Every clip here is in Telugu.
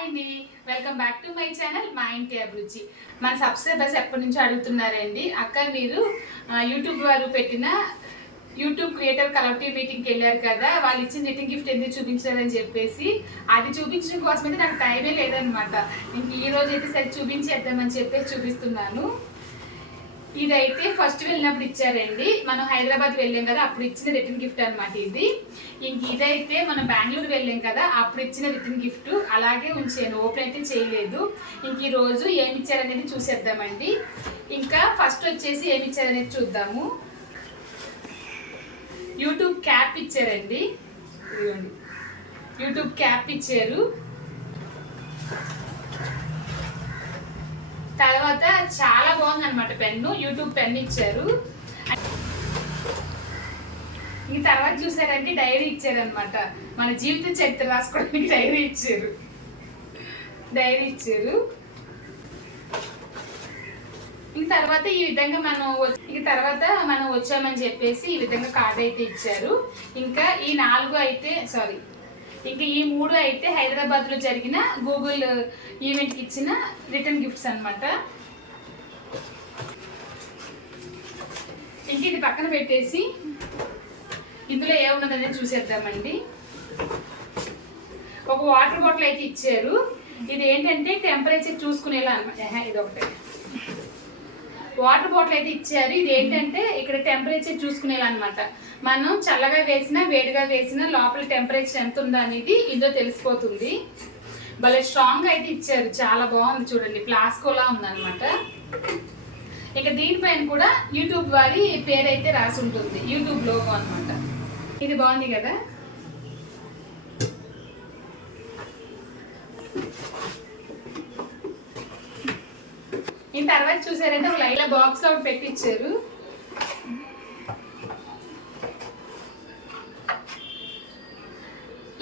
హాయ్ అండి. Welcome back to my channel మా ఇంటి అభిరుచి. మన సబ్స్క్రైబర్స్ ఎప్పటి నుంచో అడుగుతున్నారండి. అక్క మీరు యూట్యూబ్ వారు పెట్టిన యూట్యూబ్ క్రియేటర్ కలెక్టివ్ మీటింగ్కి వెళ్ళారు కదా వాళ్ళు ఇచ్చిన రిటర్న్ గిఫ్ట్ ఎందుకు చూపించారని చెప్పేసి అది చూపించడం కోసం అయితే నాకు టైమే లేదనమాట ఇంక ఈ రోజు అయితే సరి చూపించేద్దామని చెప్పేసి చూపిస్తున్నాను. ఇదైతే ఫస్ట్ వెళ్ళినప్పుడు ఇచ్చారండి. మనం హైదరాబాద్ వెళ్ళాం కదా అప్పుడు ఇచ్చిన రిటర్న్ గిఫ్ట్ అనమాట ఇది. ఇంక ఇదైతే మనం బెంగళూరు వెళ్ళాం కదా అప్పుడు ఇచ్చిన రిటర్న్ గిఫ్ట్ అలాగే ఉంచాను ఓపెన్ అయితే చేయలేదు. ఇంక ఈ రోజు ఏమి ఇచ్చారనేది చూసేద్దామండి. ఇంకా ఫస్ట్ వచ్చేసి ఏమి ఇచ్చారనేది చూద్దాము. యూట్యూబ్ క్యాప్ ఇచ్చారండి. యూట్యూబ్ క్యాప్ ఇచ్చారు. తర్వాత చాలా బాగుంది అనమాట పెన్ను. యూట్యూబ్ పెన్ ఇచ్చారు. ఈ తర్వాత చూసారంటే డైరీ ఇచ్చారనమాట మన జీవిత చరిత్ర రాసుకోవడానికి డైరీ ఇచ్చారు. డైరీ ఇచ్చారు. ఇంక తర్వాత ఈ విధంగా మనం వ- ఇంక తర్వాత మనం వచ్చామని చెప్పేసి ఈ విధంగా కార్డు అయితే ఇచ్చారు. ఇంకా ఈ నాలుగు అయితే సారీ ఇంకా ఈ మూడు అయితే హైదరాబాద్లో జరిగిన గూగుల్ ఈవెంట్కి ఇచ్చిన రిటర్న్ గిఫ్ట్స్ అన్నమాట. ఇంక ఇది పక్కన పెట్టేసి ఇందులో ఏమున్నదనేది చూసేద్దామండి. ఒక వాటర్ బాటిల్ అయితే ఇచ్చారు. ఇది ఏంటంటే టెంపరేచర్ చూసుకునేలా అనమాట ఇది ఒకటే వాటర్ బాటిల్ అయితే ఇచ్చారు. ఇది ఏంటంటే ఇక్కడ టెంపరేచర్ చూసుకునేలా అనమాట మనం చల్లగా వేసినా వేడిగా వేసినా లోపల టెంపరేచర్ ఎంత ఉందా అనేది ఇందులో తెలిసిపోతుంది. భలే స్ట్రాంగ్ అయితే ఇచ్చారు. చాలా బాగుంది చూడండి. ప్లాస్కోలా ఉందన్నమాట. ఇక దీనిపైన కూడా యూట్యూబ్ వారి పేరు అయితే రాసి ఉంటుంది. యూట్యూబ్ లోగో అన్నమాట. ఇది బాగుంది కదా? ఈ తర్వాత చూసారంటే ఒక లైట్ బాక్స్ అవుట్ పెట్టించారు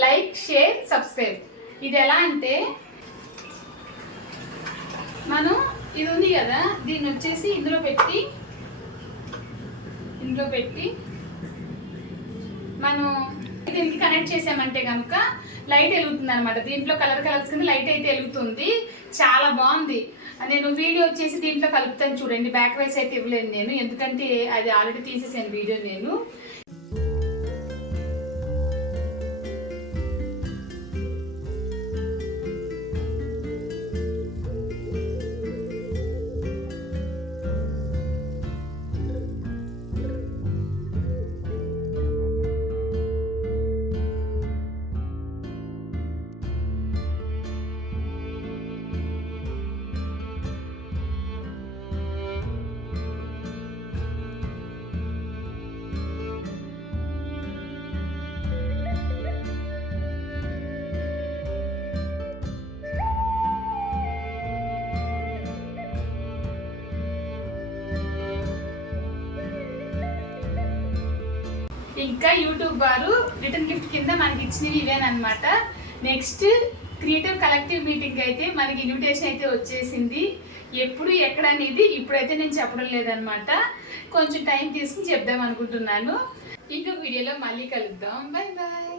లైక్ షేర్ సబ్స్క్రైబ్ ఇది ఎలా అంటే మనం ఇది ఉంది కదా దీన్ని వచ్చేసి ఇందులో పెట్టి ఇందులో పెట్టి మనం దీనికి కనెక్ట్ చేసామంటే కనుక లైట్ వెలుగుతుంది అనమాట దీంట్లో కలర్ కలర్స్ కింద లైట్ అయితే వెలుగుతుంది. చాలా బాగుంది. నేను వీడియో వచ్చేసి దీంట్లో కలుపుతాను చూడండి. బ్యాక్ వైస్ అయితే ఇవ్వలేను నేను. ఎందుకంటే అది ఆల్రెడీ తీసేసాను వీడియో నేను. ఇంకా యూట్యూబ్ వారు రిటర్న్ గిఫ్ట్ కింద మనకి ఇచ్చినవి ఇవేనమాట నెక్స్ట్ క్రియేటివ్ కలెక్టివ్ మీటింగ్ అయితే మనకి ఇన్విటేషన్ అయితే వచ్చేసింది. ఎప్పుడు ఎక్కడ అనేది ఇప్పుడైతే నేను చెప్పడం లేదనమాట కొంచెం టైం తీసుకుని చెప్దాం అనుకుంటున్నాను. ఇంకొక వీడియోలో మళ్ళీ కలుద్దాం. Bye bye